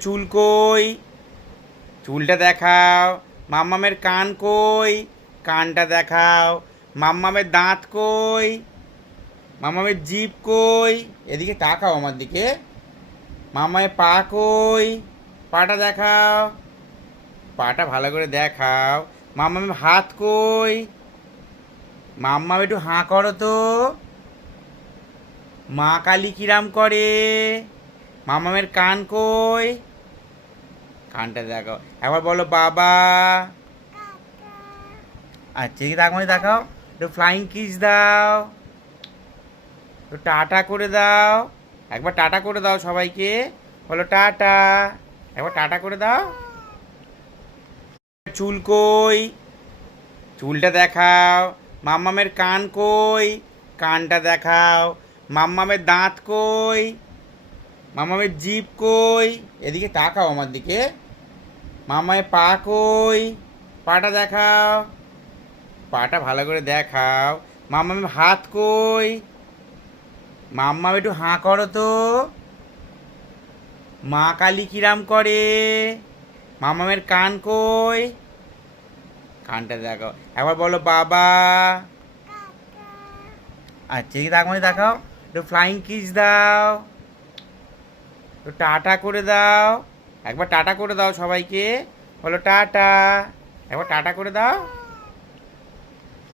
চুল কই? চুলটা দেখাও। মাম্মামের কান কই? কানটা দেখাও। মাম্মামের দাঁত কই? মাম্মামের জিভ কই? এদিকে তাকাও আমার দিকে। মাম্মামের পা কই? পাটা দেখাও। পাটা ভালো করে দেখাও। মাম্মামের হাত কই? মাম্মাম একটু হাঁ করো তো। মা কালী কিরাম করে? মাম্মামের কান কই? কানটা দেখাও। একবার বলো বাবা। আচ্ছা এদিকে তাকাও, দেখাও। একটু ফ্লাইং কিস দাও। একটু টাটা করে দাও। একবার টাটা করে দাও সবাইকে। বলো টাটা। একবার টাটা করে দাও। চুল কই? চুলটা দেখাও। মাম্মামের কান কই? কানটা দেখাও। মাম্মামের দাঁত কই? মাম্মামের জিভ কই? এদিকে তাকাও আমার দিকে। মাম্মামের পা কই? পাটা দেখাও। পাটা ভালো করে দেখাও। মাম্মামের হাত কই? মাম্মাম একটু হাঁ করো তো। মা কালী কিরাম করে? মাম্মামের কান কই? কানটা দেখাও। একবার বলো বাবা। আচ্ছা এদিকে তাকাও, দেখাও। একটু ফ্লাইং কিস দাও। একটু টাটা করে দাও। একবার টাটা করে দাও সবাইকে। বলো টাটা। একবার টাটা করে দাও।